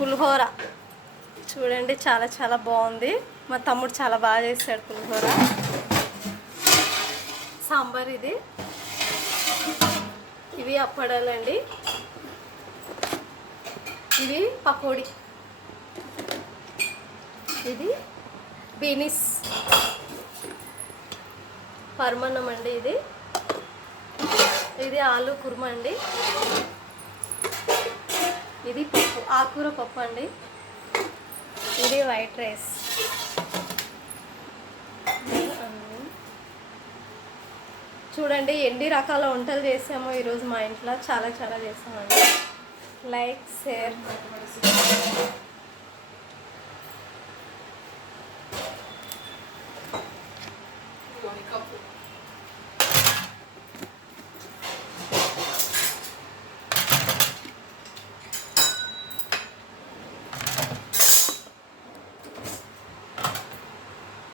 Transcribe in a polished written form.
పులిహోర చూడండి, చాలా చాలా బాగుంది. మా తమ్ముడు చాలా బాగా చేస్తాడు పులిహోర. సాంబార్ ఇది. ఇవి అప్పడాలండి. ఇవి పకోడీ. ఇది బీనిస్ పరమాన్నం అండి. ఇది ఆలు కుర్మా అండి. ఇది పప్పు, ఆకుకూర పప్పు అండి. ఇది వైట్ రైస్. చూడండి ఎన్ని రకాల వంటలు చేసామో ఈరోజు మా ఇంట్లో. చాలా చాలా చేసామండి. Like, share.